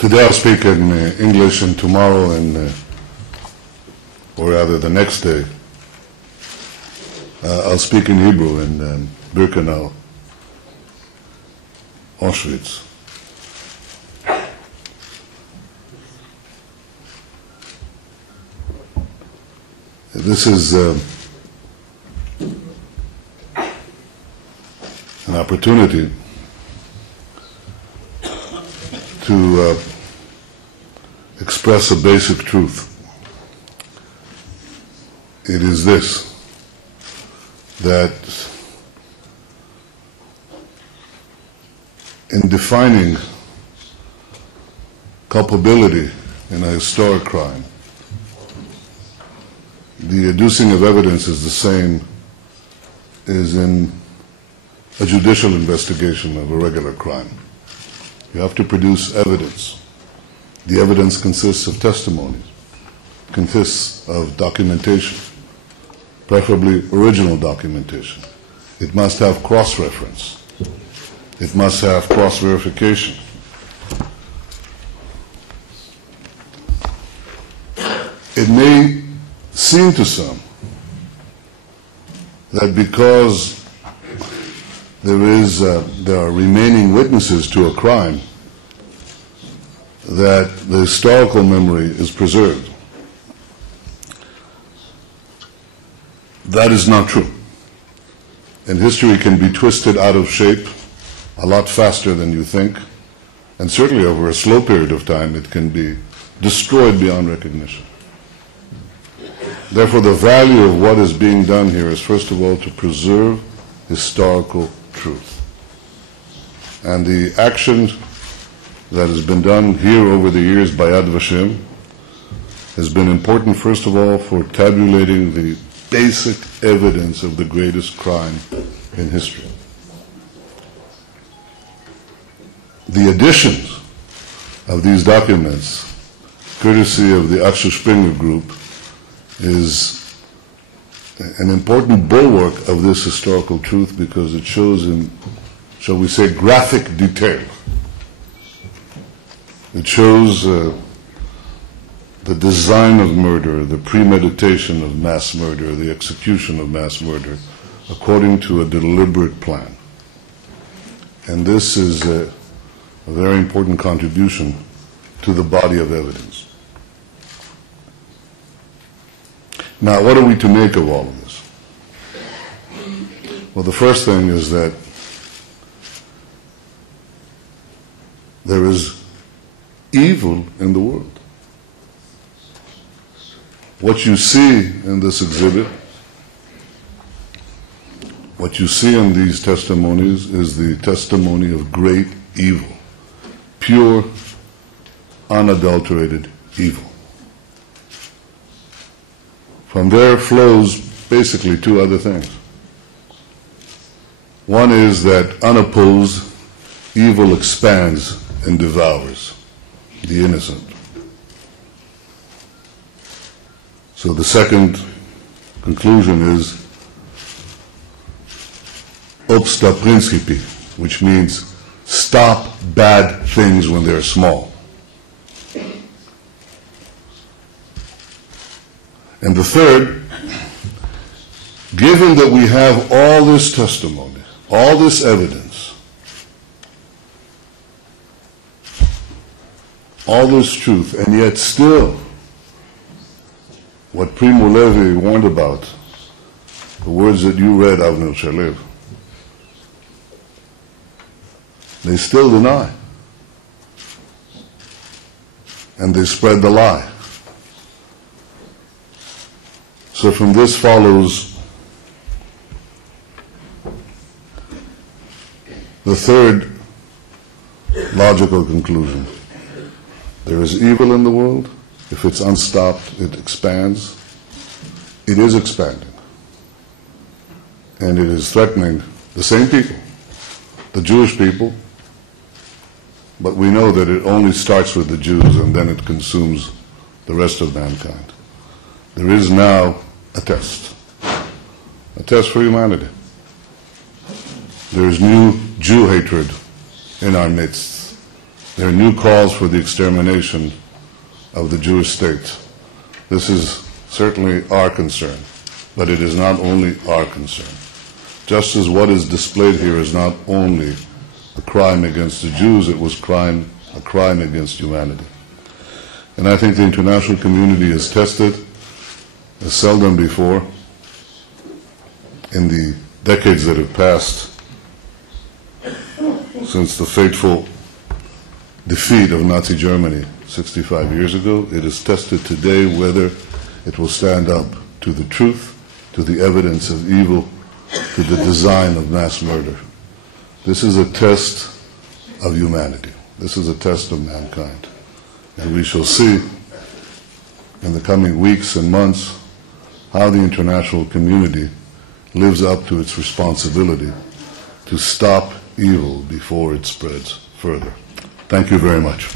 Today I'll speak in English, and tomorrow, or rather the next day, I'll speak in Hebrew in Birkenau, Auschwitz. This is an opportunity to express a basic truth. It is this, that in defining culpability in a historic crime, the adducing of evidence is the same as in a judicial investigation of a regular crime. You have to produce evidence. The evidence consists of testimonies, consists of documentation, preferably original documentation. It must have cross-reference. It must have cross-verification. It may seem to some that because there are remaining witnesses to a crime, that the historical memory is preserved. That is not true. And history can be twisted out of shape a lot faster than you think, and certainly over a slow period of time it can be destroyed beyond recognition. Therefore, the value of what is being done here is, first of all, to preserve historical truth. And the action that has been done here over the years by Yad Vashem has been important, first of all, for tabulating the basic evidence of the greatest crime in history. The additions of these documents, courtesy of the Axel Springer Group, is an important bulwark of this historical truth because it shows in, shall we say, graphic detail. It shows the design of murder, the premeditation of mass murder, the execution of mass murder, according to a deliberate plan. And this is a very important contribution to the body of evidence. Now, what are we to make of all of this? Well, the first thing is that there is evil in the world. What you see in this exhibit, what you see in these testimonies is the testimony of great evil, pure, unadulterated evil. From there flows basically two other things. One is that unopposed evil expands and devours the innocent. So the second conclusion is obsta principi, which means stop bad things when they're small. And the third, given that we have all this testimony, all this evidence, all this truth, and yet still what Primo Levi warned about, the words that you read, Avner Shalev, they still deny. And they spread the lie. So from this follows the third logical conclusion. There is evil in the world. If it's unstopped, it expands. It is expanding. And it is threatening the same people, the Jewish people, but we know that it only starts with the Jews and then it consumes the rest of mankind. There is now a test for humanity. There is new Jew hatred in our midst. There are new calls for the extermination of the Jewish state. This is certainly our concern, but it is not only our concern. Just as what is displayed here is not only a crime against the Jews, it was a crime against humanity. And I think the international community has tested, as seldom before, in the decades that have passed since the fateful defeat of Nazi Germany 65 years ago. It is tested today whether it will stand up to the truth, to the evidence of evil, to the design of mass murder. This is a test of humanity. This is a test of mankind. And we shall see in the coming weeks and months how the international community lives up to its responsibility to stop evil before it spreads further. Thank you very much.